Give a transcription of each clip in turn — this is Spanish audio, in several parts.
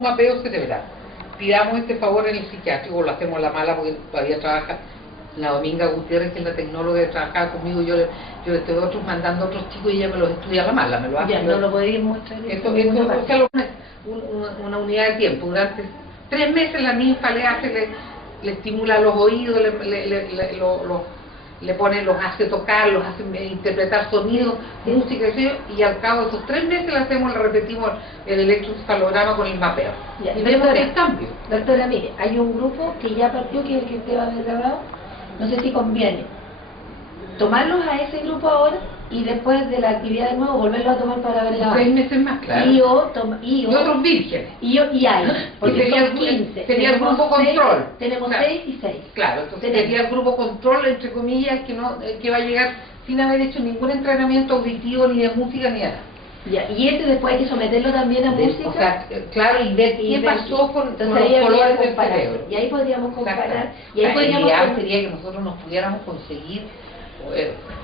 Mapeo cerebral. Pidamos este favor en el psiquiátrico, lo hacemos a la mala porque todavía trabaja la Dominga Gutiérrez, que es la tecnóloga que trabajaba conmigo. Yo le estoy mandando a otros chicos y ella me los estudia a la mala, me lo hace. Ya, no lo podéis mostrar. Esto una unidad de tiempo. Durante 3 meses la ninfa le estimula los oídos, le pone, los hace tocar, los hace interpretar sonidos, música, y al cabo de esos 3 meses le repetimos el electroencefalograma con el mapeo. Ya, y vemos el cambio. Doctora, mire, hay un grupo que ya partió, que es el que usted va a haber grabado. No sé si conviene tomarlos a ese grupo ahora y después de la actividad de nuevo volverlos a tomar para ver la 6 meses más, claro. Y otros vírgenes. Y hay, porque son 15. Sería el grupo control. Tenemos claro. 6 y 6. Claro, entonces sería el grupo control, entre comillas, que va a llegar sin haber hecho ningún entrenamiento auditivo, ni de música, ni de nada. Ya, y este después hay que someterlo también a música. O sea, claro, y ver qué pasó con los colores del cerebro. Y ahí podríamos comparar. Y ahí el ideal sería que nosotros nos pudiéramos conseguir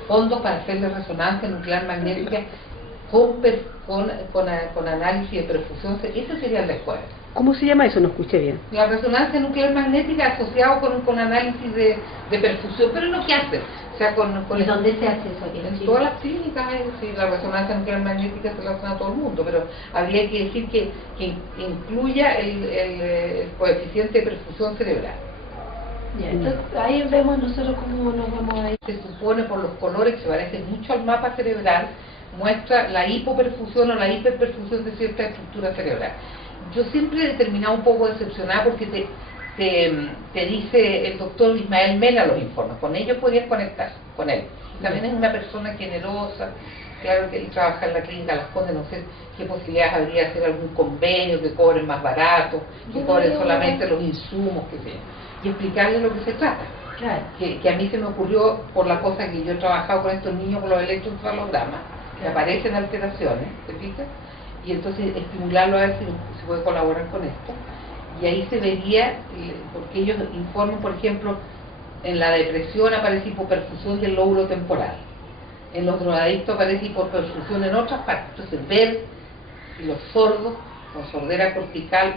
fondos para hacerle resonancia nuclear magnética con análisis de perfusión. Ese sería el después. ¿Cómo se llama eso? No escuché bien. La resonancia nuclear magnética asociado con análisis de perfusión, pero no qué hace. O sea, ¿Y dónde se hace eso? En todas las clínicas, sí, la resonancia nuclear magnética se la hacen a todo el mundo, pero habría que decir que incluya el coeficiente de perfusión cerebral. Ya, entonces ahí vemos nosotros cómo nos vamos a ir. Se supone por los colores que se parecen mucho al mapa cerebral, muestra la hipoperfusión o la hiperperfusión de cierta estructura cerebral. Yo siempre he terminado un poco decepcionada porque te dice el doctor Ismael Mena los informes, con ellos podías conectar, con él. También es una persona generosa, claro que él trabaja en la clínica Las Condes, no sé qué posibilidades habría de hacer algún convenio que cobren más barato, que cobren solamente los insumos, que sea, y explicarles lo que se trata. Claro. Que a mí se me ocurrió por la cosa que yo he trabajado con estos niños con los electroencefalogramas, que aparecen alteraciones, ¿te fijas? Y entonces estimularlo a ver si se puede colaborar con esto. Y ahí se vería, porque ellos informan, por ejemplo, en la depresión aparece hipoperfusión del lóbulo temporal, en los drogadictos aparece hipoperfusión en otras partes. Entonces ver si los sordos con sordera cortical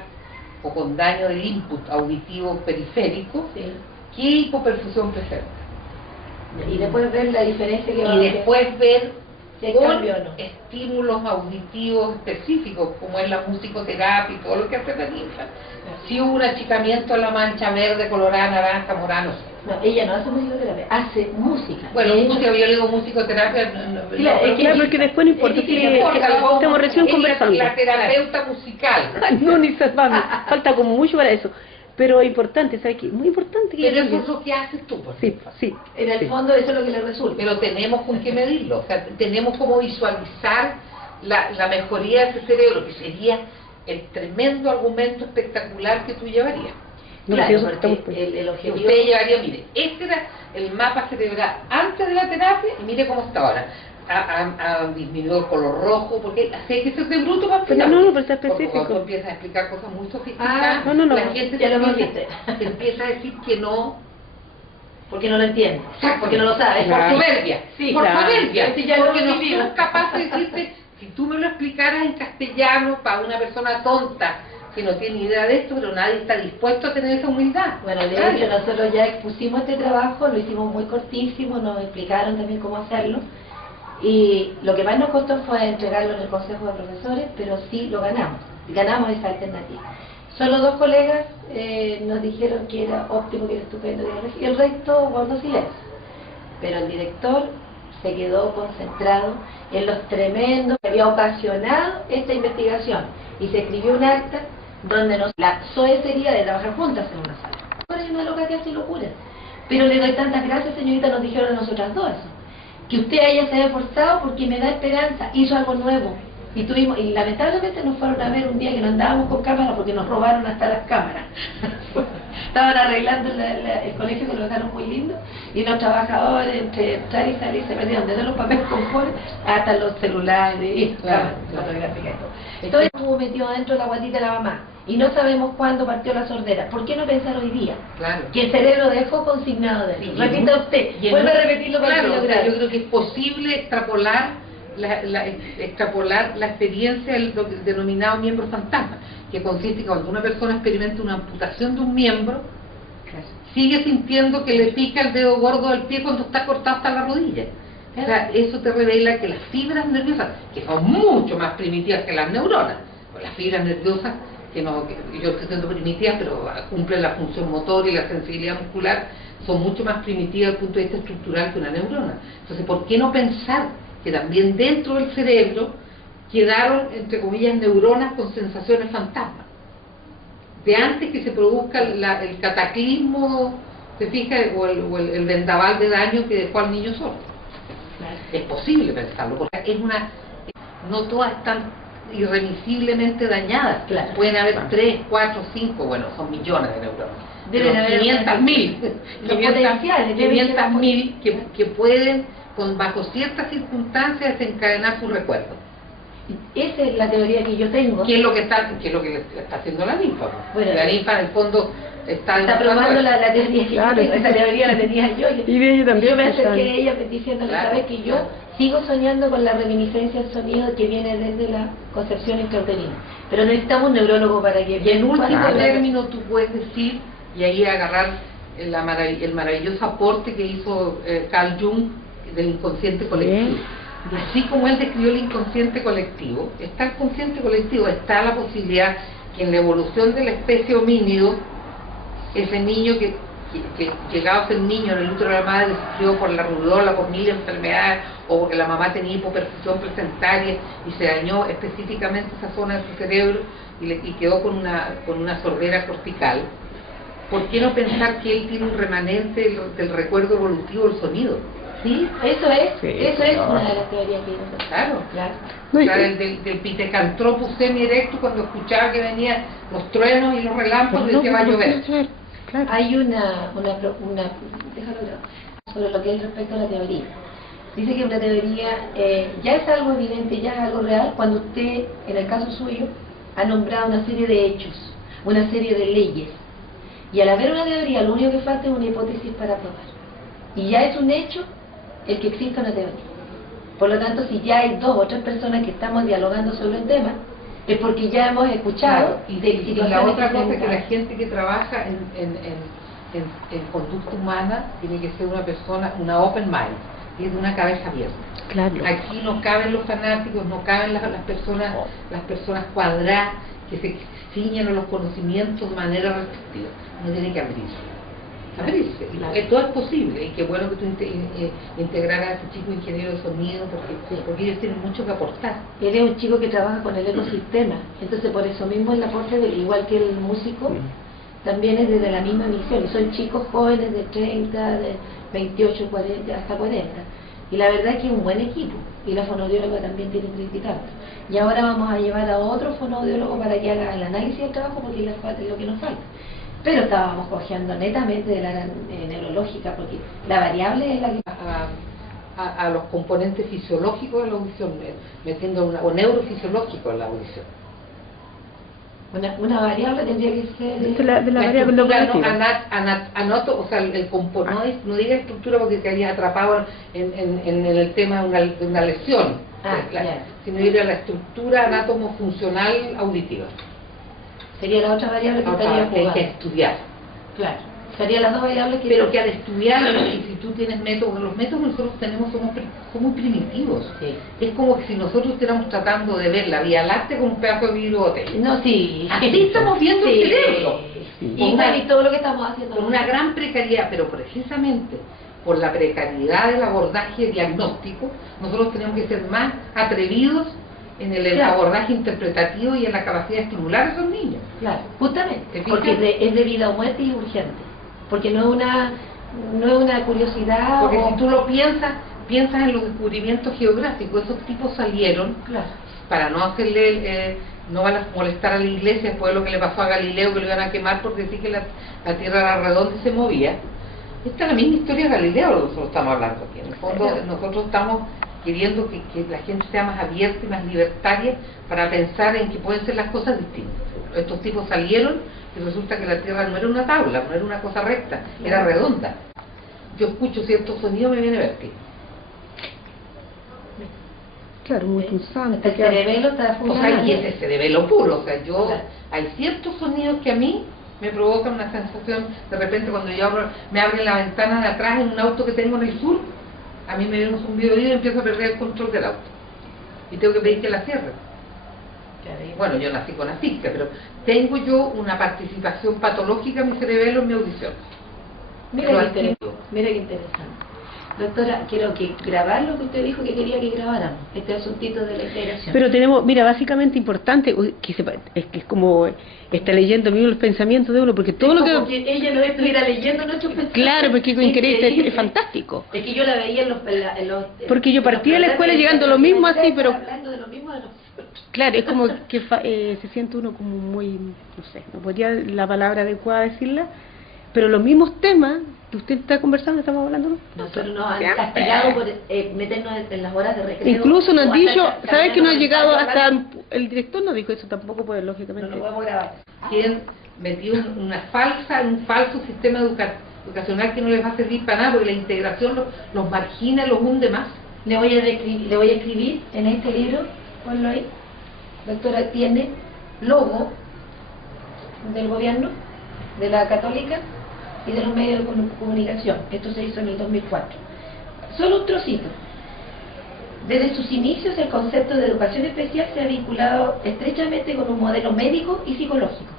o con daño del input auditivo periférico, sí, ¿qué hipoperfusión presenta? Y después ver la diferencia que va a haber. Y después ver si con cambio o no. estímulos auditivos específicos, como es la musicoterapia y todo lo que hace la ninfa. Si hubo un achicamiento en la mancha verde, colorada, naranja, morada, no sé. No, ella no hace musicoterapia, hace música. Bueno, música, yo le digo musicoterapia. Claro, porque después no importa. Estamos recién conversando. La terapeuta musical. No, ni se va, falta como mucho para eso. Pero es importante, ¿sabes qué? Muy importante que... Pero eso es lo que haces tú, por ejemplo. Sí. En el fondo eso es lo que le resulta. Pero tenemos con qué medirlo, o sea, tenemos como visualizar la mejoría de ese cerebro, que sería el tremendo argumento espectacular que tú llevarías. No, claro, porque el objetivo... Usted llevaría, mire, este era el mapa cerebral antes de la terapia y mire cómo está ahora. Ha disminuido el color rojo, porque así hay que ser de bruto para explicar. No, pero está específico. Cuando empiezas a explicar cosas muy sofisticadas, la gente ya lo empieza a decir que no, porque no lo entiende, porque no lo sabe, por soberbia, sí, por claro. soberbia, porque no vivido. somos capaces de decirte, si tú me lo explicaras en castellano para una persona tonta que no tiene idea de esto, pero nadie está dispuesto a tener esa humildad. Bueno, de hecho nosotros ya expusimos este trabajo, lo hicimos muy cortísimo, nos explicaron también cómo hacerlo, y lo que más nos costó fue entregarlo en el consejo de profesores, pero sí lo ganamos esa alternativa. Solo 2 colegas nos dijeron que era óptimo, que era estupendo, y el resto guardó silencio. Pero el director se quedó concentrado en los tremendos que había ocasionado esta investigación, y se escribió un acta donde la SOE sería de trabajar juntas en una sala. Ahora hay una loca que hace locura. Pero le doy tantas gracias, señorita, nos dijeron a nosotras dos eso. Que usted haya se haya esforzado porque me da esperanza, hizo algo nuevo. Y lamentablemente nos fueron a ver un día que no andábamos con cámaras porque nos robaron hasta las cámaras. Estaban arreglando el colegio, que lo dejaron muy lindo, y los trabajadores entre entrar y salir se perdieron desde los papeles conformes hasta los celulares y cámaras fotográficas y todo. Entonces estuvo metido dentro de la guatita de la mamá y no sabemos cuándo partió la sordera. ¿Por qué no pensar hoy día? Claro. Que el cerebro dejó consignado de eso. Sí, repita usted, vuelve a repetirlo para claro, que lo grabe. yo creo que es posible extrapolar extrapolar la experiencia del denominado miembro fantasma, que consiste en que cuando una persona experimenta una amputación de un miembro, sigue sintiendo que le pica el dedo gordo del pie cuando está cortado hasta la rodilla. O sea, eso te revela que las fibras nerviosas, que son mucho más primitivas que las neuronas, pues las fibras nerviosas, que yo estoy siendo primitivas, pero cumplen la función motor y la sensibilidad muscular, son mucho más primitivas desde el punto de vista estructural que una neurona. Entonces, ¿por qué no pensar que también dentro del cerebro quedaron, entre comillas, neuronas con sensaciones fantasmas? De antes que se produzca el cataclismo, ¿se fija? O el vendaval de daño que dejó al niño sordo. Es posible pensarlo, porque no todas están irremisiblemente dañadas. Claro. Pueden haber 3, 4, 5, bueno, son millones de neuronas. Deben Pero haber 500.000 que pueden, bajo ciertas circunstancias, desencadenar su recuerdo. Esa es la teoría que yo tengo. ¿Qué es lo que está haciendo la ninfa? Bueno, la ninfa, en el fondo, está probando la teoría que yo tengo. Esa teoría la tenía yo. Y yo también. Yo me acerqué a ella diciéndole, Claro, sabes que yo sigo soñando con la reminiscencia del sonido que viene desde la concepción intrauterina. Pero necesitamos un neurólogo para que... Y en último Claro. término tú puedes decir, y ahí agarrar el maravilloso aporte que hizo Carl Jung del inconsciente colectivo. Así como él describió el inconsciente colectivo, está el consciente colectivo, está la posibilidad que en la evolución de la especie homínido, ese niño que llegado a ser niño en el útero de la madre sufrió por la rubeola, por mil enfermedades, o porque la mamá tenía hipoperfusión placentaria y se dañó específicamente esa zona de su cerebro y quedó con una sordera cortical. ¿Por qué no pensar que él tiene un remanente del recuerdo evolutivo del sonido? Sí, eso es claro. una de las teorías que yo tengo. Claro. No, O sea, del Pithecanthropus semi-erectus, cuando escuchaba que venían los truenos y los relámpagos, y decía va a llover. Claro. Hay déjalo grabado, sobre lo que es respecto a la teoría. Dice que una teoría ya es algo evidente, ya es algo real, cuando usted, en el caso suyo, ha nombrado una serie de hechos, una serie de leyes. Y al haber una teoría, lo único que falta es una hipótesis para probar. Y ya es un hecho el que exista una teoría. Por lo tanto, si ya hay 2 o 3 personas que estamos dialogando sobre un tema, es porque ya hemos escuchado. Claro. de Y la otra cosa es que la gente gente que trabaja en conducta humana tiene que ser una open mind, es de una cabeza abierta. Claro. Aquí no caben los fanáticos, no caben las personas cuadradas que se ciñen a los conocimientos de manera restrictiva. Uno tiene que abrirse. Claro. Todo es posible, y qué bueno que tú integraras a ese chico ingeniero de sonido, porque ellos tienen mucho que aportar. Él es un chico que trabaja con el ecosistema, entonces por eso mismo el aporte, igual que el músico, también es desde la misma misión, y son chicos jóvenes de 30, de 28, 40, hasta 40. Y la verdad es que es un buen equipo, y la fonoaudióloga también tiene que criticar. Y ahora vamos a llevar a otro fonoaudiólogo para que haga el análisis del trabajo, porque es lo que nos falta. Pero estábamos cojeando netamente de la neurológica, porque la variable es la que... A los componentes fisiológicos de la audición, metiendo o neurofisiológicos en la audición. Una variable tendría que ser... De la variable cognitiva. O sea, el componente, no diga estructura porque quedaría atrapado en el tema de una lesión, sino ir a la estructura anátomo-funcional auditiva. Sería la otra variable que estaría jugando. Que estudiar. Claro. Serían las 2 variables que... Pero que al estudiar, y si tú tienes métodos, los métodos que nosotros tenemos son muy primitivos. Sí. Es como que si nosotros estuviéramos tratando de ver la Vía Láctea con un pedazo de vidrio botella. No, sí. Así estamos viendo el cerebro. Y todo lo que estamos haciendo. Con una gran precariedad, pero precisamente por la precariedad del abordaje diagnóstico, nosotros tenemos que ser más atrevidos en el abordaje interpretativo y en la capacidad de estimular a esos niños. Claro, justamente, porque ¿Te es de vida o muerte y urgente. Porque no es una curiosidad. Porque si tú lo piensas en los descubrimientos geográficos, esos tipos salieron, para no hacerle, no van a molestar a la iglesia después de lo que le pasó a Galileo, que lo iban a quemar porque decía que la Tierra era redonda y se movía. Esta es la misma historia de Galileo, lo que nosotros estamos hablando aquí. En el fondo, nosotros estamos queriendo que la gente sea más abierta y más libertaria para pensar en que pueden ser las cosas distintas. Estos tipos salieron y resulta que la Tierra no era una tabla, no era una cosa recta, era redonda. Yo escucho ciertos sonidos, me viene vértigo. claro, muy punzante. El cerebelo está O sea, funcionando. y ese cerebelo puro, o sea, yo, Claro. hay ciertos sonidos que a mí me provocan una sensación, de repente cuando me abren la ventana de atrás en un auto que tengo en el sur, a mí me viene un zumbido de oído y empiezo a perder el control del auto. Y tengo que pedir que la cierre. Bueno, yo nací con asfixia, pero tengo yo una participación patológica en mi cerebelo, en mi audición. Mira qué interesante. Doctora, quiero que grabar lo que usted dijo que quería que grabáramos, este asuntito de la integración. Pero tenemos, mira, básicamente importante, que es que es como está leyendo mismo los pensamientos de uno, porque todo lo que... Porque ella no estuviera leyendo nuestros pensamientos. Claro, porque es Increíble. es fantástico. Es que yo la veía en los Porque yo partí de la escuela llegando a lo mismo así, pero... Hablando de lo mismo de los... Claro, es como que se siente uno como muy, no sé, no podría la palabra adecuada decirla, pero los mismos temas que usted está conversando, estamos hablando, ¿no? Nosotros nos han Siempre. castigado por meternos en las horas de recreo. Incluso nos han O dicho, hasta ¿sabes que no ha llegado hasta hablando? el director nos dijo eso tampoco, pues No lógicamente. lo podemos grabar. Quieren metido en un falso sistema educacional que no les va a servir para nada, porque la integración los margina, los hunde más. Le voy a escribir en este libro, ponlo ahí, doctora, tiene logo del gobierno, de la católica y de los medios de comunicación. Esto se hizo en el 2004. Solo un trocito. Desde sus inicios el concepto de educación especial se ha vinculado estrechamente con un modelo médico y psicológico,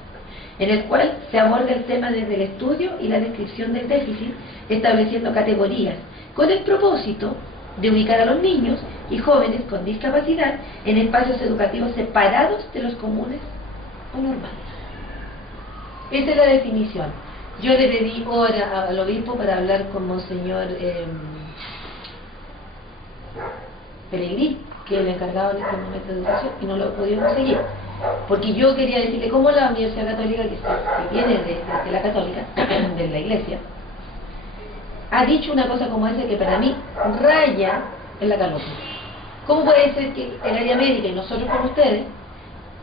en el cual se aborda el tema desde el estudio y la descripción del déficit, estableciendo categorías, con el propósito de ubicar a los niños y jóvenes con discapacidad en espacios educativos separados de los comunes o normales. Esa es la definición. Yo le pedí hora al obispo para hablar con Monseñor Pellegrini, que es el encargado en este momento de educación, y no lo he podido conseguir. Porque yo quería decirle cómo la Universidad Católica, que viene de la Católica, de la Iglesia, ha dicho una cosa como esa que para mí raya en la calopia. ¿Cómo puede ser que el área médica y nosotros con ustedes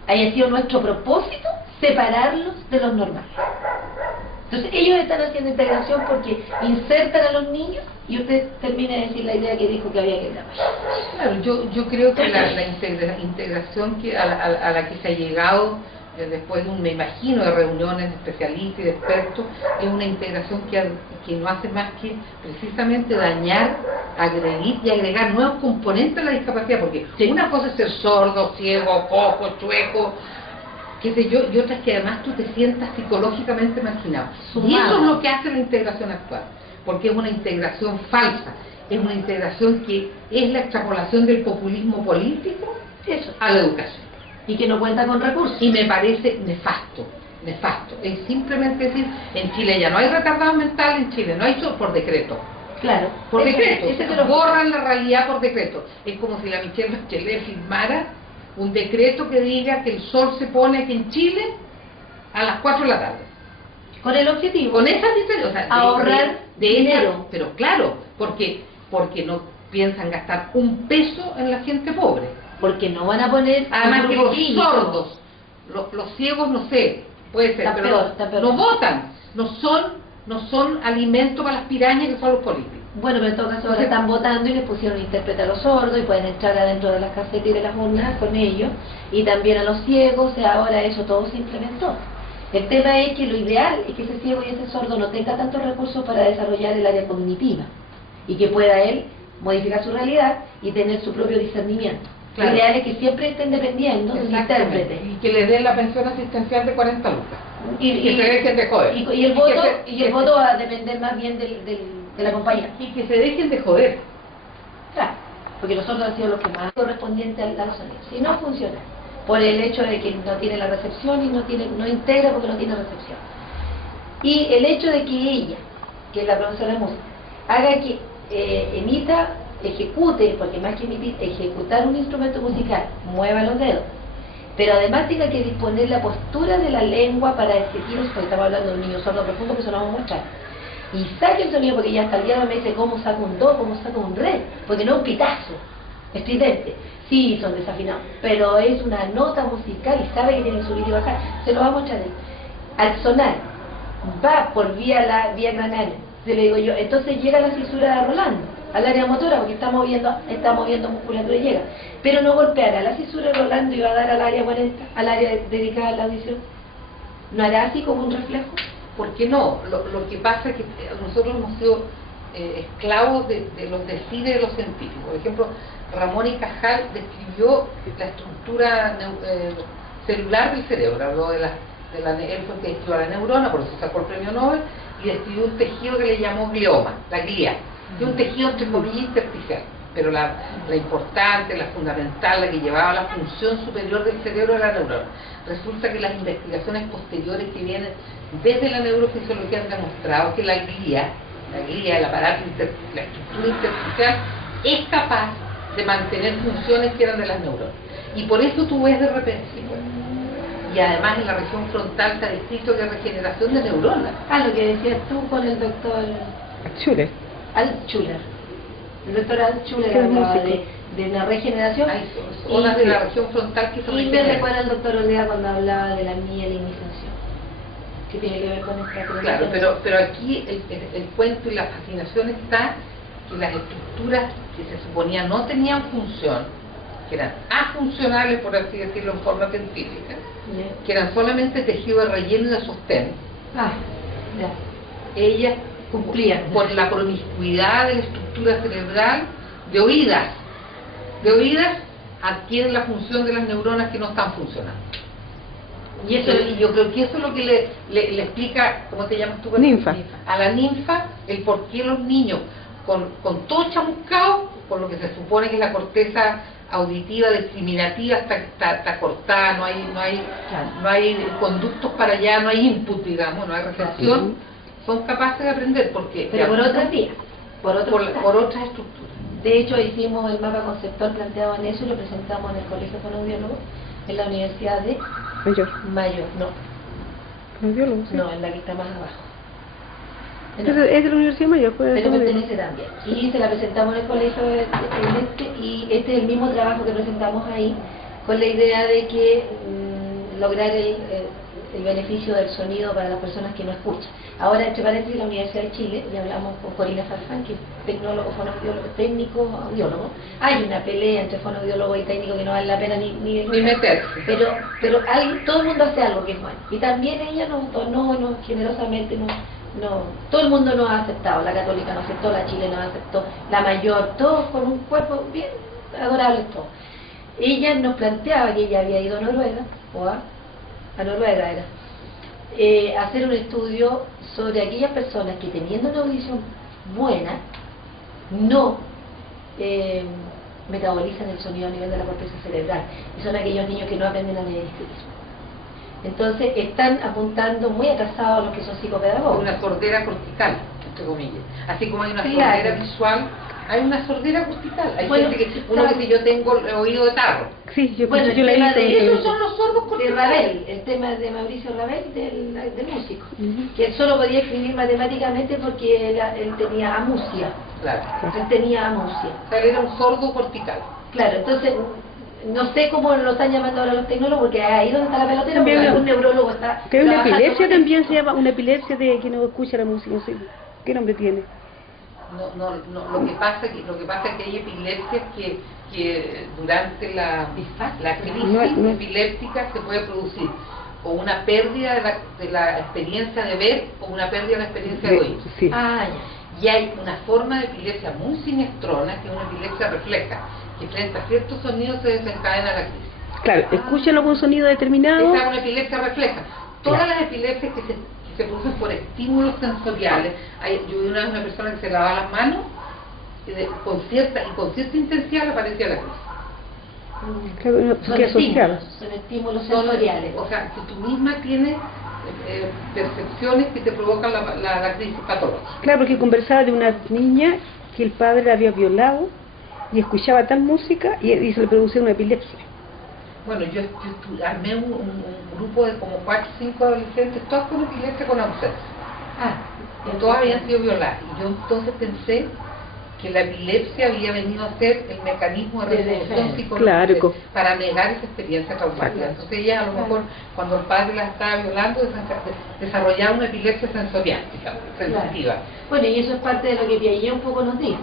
haya sido nuestro propósito separarlos de los normales? Entonces ellos están haciendo integración porque insertan a los niños y usted termina de decir la idea que dijo que había que grabar. Claro, yo creo que la integración a la que se ha llegado después de me imagino, de reuniones de especialistas y de expertos, es una integración que no hace más que precisamente dañar, agredir y agregar nuevos componentes a la discapacidad, porque una cosa es ser sordo, ciego, cojo, chueco, qué sé yo, y otra es que además tú te sientas psicológicamente marginado. Y eso es lo que hace la integración actual, porque es una integración falsa, es una integración que es la extrapolación del populismo político a la educación. Y que no cuenta con recursos. Y me parece nefasto. Es simplemente decir, en Chile ya no hay retardados mentales, en Chile no hay sol por decreto. Claro. Por decreto, borran la realidad por decreto. Es como si la Michelle Bachelet firmara un decreto que diga que el sol se pone aquí en Chile a las 4 de la tarde. Con el objetivo. Con esa diferencia, o sea, ahorrar dinero. Pero claro, porque no piensan gastar un peso en la gente pobre. Porque no van a poner... Además que los sordos, los ciegos, no sé, puede ser, pero no votan, no son alimento para las pirañas que son los políticos. Bueno, pero en todo caso ahora están votando y les pusieron intérprete a los sordos y pueden entrar adentro de las casetas y de las urnas con ellos, y también a los ciegos, o sea, ahora eso todo se implementó. El tema es que lo ideal es que ese ciego y ese sordo no tenga tantos recursos para desarrollar el área cognitiva y que pueda él modificar su realidad y tener su propio discernimiento. Claro. Lo ideal es que siempre estén dependiendo de un intérprete. Y que les den la pensión asistencial de 40 lucas. Y que se dejen de joder. Y el voto va a depender más bien de la compañía. Y que se dejen de joder. Claro, porque los otros han sido los que más correspondientes al sonido. Si no funciona, por el hecho de que no tiene la recepción y no integra porque no tiene recepción. Y el hecho de que ella, que es la profesora de música, haga que ejecute, porque más que emitir, ejecutar un instrumento musical, mueva los dedos, pero además tenga que disponer la postura de la lengua para decidir, porque estamos hablando de un niño sordo profundo, que eso lo vamos a mostrar, y saque el sonido, porque ya hasta el día de hoy me dice cómo saco un do, cómo saco un re, porque no es un pitazo estridente, sí son desafinados, pero es una nota musical y sabe que tiene que subir y bajar, se lo va a mostrar él. Al sonar, va por vía craneal, se le digo yo, entonces llega la fisura de Rolando. al área motora, porque está moviendo musculatura y llega. Pero no golpeará la fisura rolando y va a dar al área 40, al área dedicada a la audición. ¿No hará así como un reflejo? ¿Por qué no? Lo que pasa es que nosotros hemos sido esclavos de los decides de los científicos. Por ejemplo, Ramón y Cajal describió la estructura celular del cerebro, habló él fue el que describió la neurona, por eso sacó el premio Nobel, y describió un tejido que le llamó glioma, la glía, que es un tejido entre comillas intersticial, pero la importante, la fundamental, la que llevaba la función superior del cerebro de la neurona. Resulta que las investigaciones posteriores que vienen desde la neurofisiología han demostrado que la glía, el aparato, la estructura intersticial, es capaz de mantener funciones que eran de las neuronas. Y por eso tú ves de repente, y además en la región frontal se ha descrito que hay regeneración de neuronas. Lo que decías tú con el doctor Schuller. Altschuler. El doctor Altschuler Que es hablaba músico. de una regeneración. Hay zonas de la región frontal que se Y me regeneran. recuerda el doctor Olea cuando hablaba de la mielinización, que tiene que ver con esta Claro, pero aquí el cuento y la fascinación está que las estructuras que se suponía no tenían función, que eran afuncionales, por así decirlo en forma científica, que eran solamente tejido de relleno y de sostén, Ya. ellas Cumplían. por la promiscuidad de la estructura cerebral de oídas adquieren la función de las neuronas que no están funcionando. Y yo creo que eso es lo que le explica, ¿cómo te llamas tú? Ninfa. A la ninfa, el por qué los niños con todo chamuscado, por lo que se supone que es la corteza auditiva discriminativa está cortada, no hay conductos para allá, no hay input, digamos, no hay recepción, son capaces de aprender porque Pero por otras vías, por otras estructuras. De hecho, hicimos el mapa conceptual planteado en eso y lo presentamos en el Colegio Fonoaudiólogo en la Universidad de Mayor, Audiólogo, sí. no, en la que está más abajo. Es de la Universidad Mayor, puede Pero ser. pertenece también. Y se la presentamos en el colegio y este es el mismo trabajo que presentamos ahí, con la idea de que lograr el beneficio del sonido para las personas que no escuchan. Ahora, entre paréntesis, la Universidad de Chile, ya hablamos con Corina Farfán, que es tecnólogo, fonoaudiólogo, técnico, audiólogo. Hay una pelea entre fonoaudiólogo y técnico que no vale la pena ni meterse. Pero todo el mundo hace algo que es bueno. Y también ella generosamente todo el mundo nos ha aceptado, la católica nos aceptó, la chilena nos aceptó, la mayor, todos con un cuerpo bien adorable, todo. Ella nos planteaba que ella había ido a Noruega, a Noruega era, hacer un estudio sobre aquellas personas que teniendo una audición buena, no metabolizan el sonido a nivel de la corteza cerebral, y son aquellos niños que no aprenden a leer y escribir. Entonces están apuntando muy atrasados los que son psicopedagogos. Una sordera cortical, entre comillas. Así como hay una sordera visual, hay una sordera cortical. Hay gente que, uno que yo tengo el oído de tarro. Sí, yo la hice. Esos son los sordos de corticales. Ravel, el tema de Mauricio Ravel, del músico, que él solo podía escribir matemáticamente porque él tenía amusia. Claro. Él tenía amusia. O sea, él era un sordo cortical. Claro, entonces no sé cómo lo están llamando ahora los tecnólogos, porque ahí donde está la pelotera, porque También algún neurólogo está que una trabajando epilepsia con también eso. se llama, una epilepsia de que no escucha la música, no sé, ¿qué nombre tiene? No, lo que pasa es que hay epilepsias que durante la crisis epiléptica se puede producir o una pérdida de la experiencia de ver o una pérdida de la experiencia de oír. Sí. Y hay una forma de epilepsia muy siniestrona, que es una epilepsia refleja, que frente a ciertos sonidos se desencadena la crisis. Claro, escuchan algún sonido determinado. Esa es una epilepsia refleja. Todas las epilepsias que se producen por estímulos sensoriales. Yo vi una vez una persona que se lavaba las manos y con cierta intensidad le aparecía la crisis. Claro, Son estímulos sensoriales. O sea, que tú misma tienes percepciones que te provocan la crisis patológica. Claro, porque conversaba de una niña que el padre la había violado y escuchaba tal música y se le producía una epilepsia. Bueno, yo armé un grupo de como 4 o 5 adolescentes, todas con epilepsia con ausencia. Y todas habían sido violadas. Y yo entonces pensé que la epilepsia había venido a ser el mecanismo de resolución psicológica para negar esa experiencia traumática. Entonces ella a lo mejor, cuando el padre las estaba violando, desarrollaba una epilepsia sensorial, digamos, sensitiva. Bueno, y eso es parte de lo que Piaget un poco nos dice.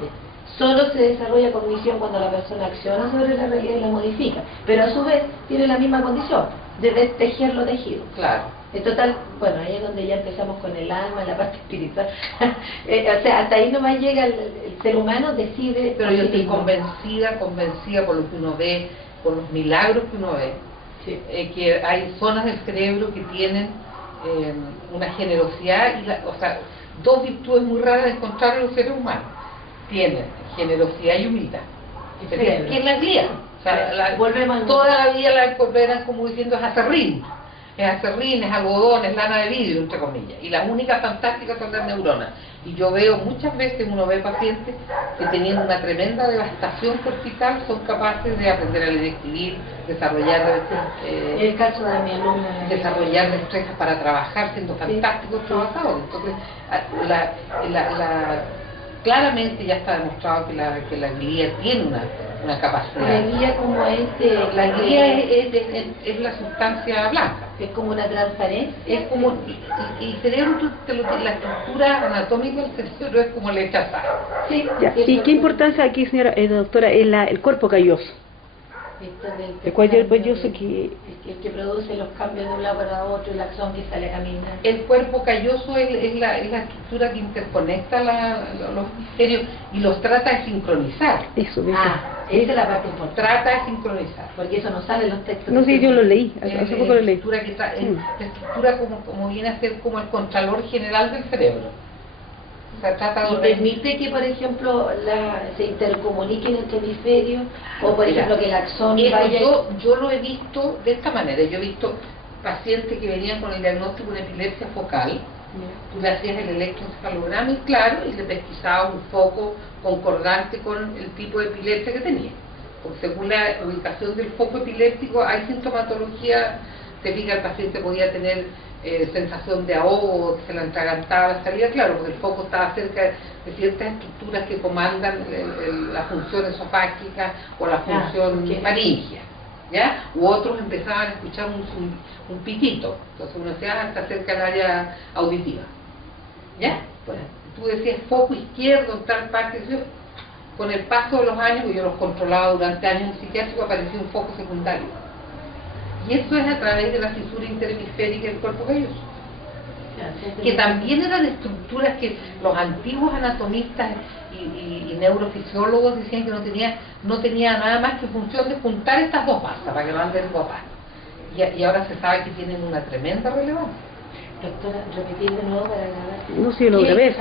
Solo se desarrolla cognición cuando la persona acciona sobre la realidad y la modifica, pero a su vez tiene la misma condición, de tejer lo tejido. Claro. En total, bueno, ahí es donde ya empezamos con el alma, la parte espiritual. O sea, hasta ahí nomás llega el ser humano, decide... Pero yo estoy convencida por lo que uno ve, por los milagros que uno ve, Sí. Que hay zonas del cerebro que tienen una generosidad, o sea, dos virtudes muy raras de encontrar en los seres humanos. Tienen generosidad y humildad. ¿Quién las guía? O sea, toda la vida la eran como diciendo es acerrín. Es acerrín, es algodón, es lana de vidrio, entre comillas. Y las únicas fantásticas son las neuronas. Y yo veo, muchas veces uno ve pacientes que teniendo una tremenda devastación cortical son capaces de aprender a leer y escribir, desarrollar el caso de mi alumna, desarrollar destrezas para trabajar, siendo fantásticos trabajadores. Entonces, claramente ya está demostrado que la guía tiene una capacidad. La guía como la guía es la sustancia blanca. Es como una transparencia. Es como el cerebro, la estructura anatómica del cerebro es como leche sal. Sí. Ya. ¿Y qué importancia aquí, señora doctora, es el cuerpo calloso? El cuello calloso el que produce los cambios de un lado para otro, el axón que sale a caminar. El cuerpo calloso es la estructura que interconecta los hemisferios y los trata de sincronizar. Eso, Esa es la parte importante. Trata de sincronizar. Porque eso no sale en los textos. No sé, yo lo leí, hace poco lo leí. La estructura como viene a ser como el contralor general del cerebro. O sea, trata ¿Y permite que, por ejemplo, se intercomuniquen entre hemisferios? O, por ejemplo, que el axón vaya... Yo lo he visto de esta manera. Yo he visto pacientes que venían con el diagnóstico de epilepsia focal. Tú le hacías el electroencefalograma y claro, y le pesquisabas un foco concordante con el tipo de epilepsia que tenía. Porque según la ubicación del foco epiléptico hay sintomatología. Te fija, el paciente podía tener sensación de ahogo, que se le atragantaba la salida, claro, porque el foco estaba cerca de ciertas estructuras que comandan la función esofágica o la función faríngea, ¿ya? U otros empezaban a escuchar un pitito, entonces uno decía, está cerca del área auditiva, ¿ya? Pues, tú decías foco izquierdo en tal parte, con el paso de los años, yo los controlaba durante años en psiquiátrico, apareció un foco secundario. Y eso es a través de la fisura interhemisférica del cuerpo calloso. Que también eran estructuras que los antiguos anatomistas y neurofisiólogos decían que no tenía nada más que función de juntar estas dos masas para que no anden botas. Y ahora se sabe que tienen una tremenda relevancia. Doctora, repetir de nuevo para grabar. No sé, lo grabé.